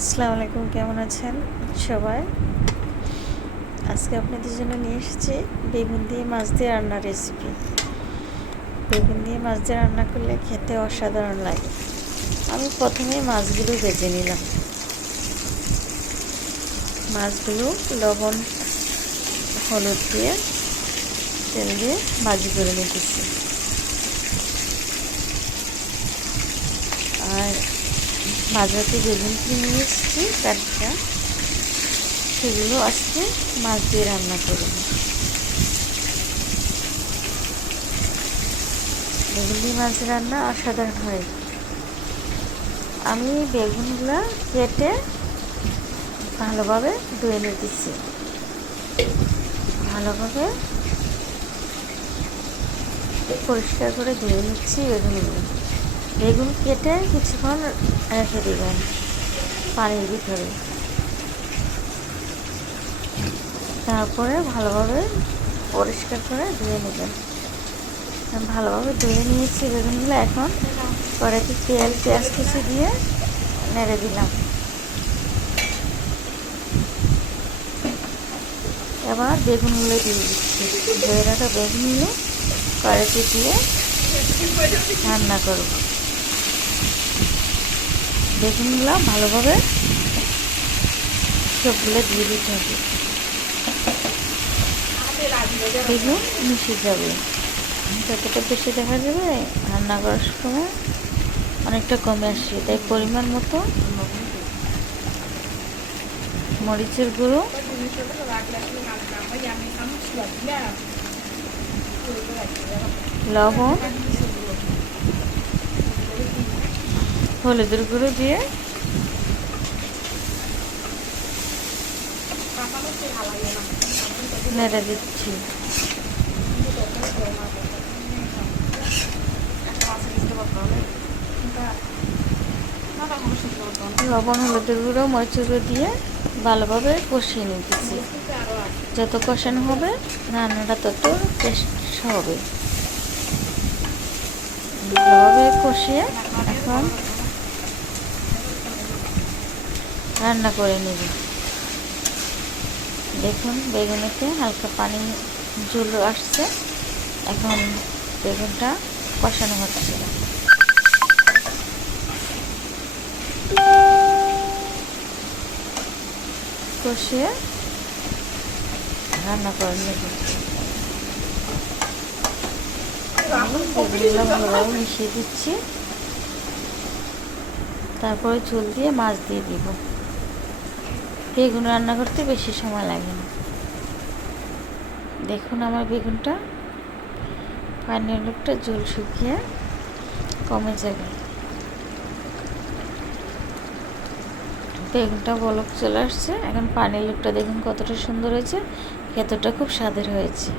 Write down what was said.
আসসালামু আলাইকুম, কেমন আছেন সবাই? আজকে আপনাদের জন্য নিয়ে এসেছি বেগুন দিয়ে মাছ দিয়ে রান্নার রেসিপি। বেগুন দিয়ে মাছ দিয়ে রান্না করলে খেতে অসাধারণ লাগে। আমি প্রথমে মাছগুলো ভেজে নিলাম। মাছগুলো লবণ হলুদ দিয়ে তেল দিয়ে ভাজি করে নিতেছি। আর বাজারে বেগুন কিনে নিয়ে এসেছি টাটকা, সেগুলো আজকে মাছ দিয়ে রান্না করব। বেগুন দিয়ে মাছ রান্না অসাধারণ হয়। আমি বেগুনগুলো কেটে ভালোভাবে ধুয়ে নিতেছি। ভালোভাবে পরিষ্কার করে ধুয়ে নিচ্ছি বেগুনগুলো। বেগুন কেটে কিছুক্ষণ রেখে দেবেন পানির ভিতরে। তারপরে ভালোভাবে পরিষ্কার করে ধুয়ে নেবেন। ভালোভাবে ধুয়ে নিয়েছি বেগুনগুলো। এখন কড়াইতে তেল পেঁয়াজ কুচি দিয়ে নেড়ে দিলাম। এবার বেগুনগুলো দিয়ে দিচ্ছি। ধুয়ে রাখা বেগুনগুলো কড়াইতে দিয়ে রান্না করব। বেগুনগুলো ভালোভাবে সবগুলো দিয়ে দিতে হবে। বেগুন মিশে যাবে। যতটা বেশি দেখা যাবে রান্না করার সময় অনেকটা কমে আসে, তাই পরিমাণ মতো মরিচের গুঁড়ো, লবণ, হলুদের গুঁড়ো দিয়ে নেড়ে দিচ্ছি। লবণ, হলুদের গুঁড়ো, মরিচের গুঁড়ো দিয়ে ভালোভাবে কষিয়ে নিতেছি। যত কষানো হবে রান্নাটা তত টেস্ট হবে। ভালোভাবে কষিয়ে এখন রান্না করে নেব। দেখুন বেগুনেতে হালকা পানি ঝুল আসছে। এখন বেগুনটা কষানো হচ্ছে। কষিয়ে রান্না করে নেব। বেগুনগুলো ভালোভাবে মিশিয়ে দিচ্ছি। তারপরে ঝোল দিয়ে মাছ দিয়ে দিব। বেগুন রান্না করতে বেশি সময় লাগে না। দেখুন আমার বেগুনটা পানির লোকটা ঝোল শুকিয়ে কমে যাবে। বেগুনটা বলক চলে আসছে। এখন পানির লোকটা দেখুন কতটা সুন্দর হয়েছে, খেতেটা খুব স্বাদের হয়েছে।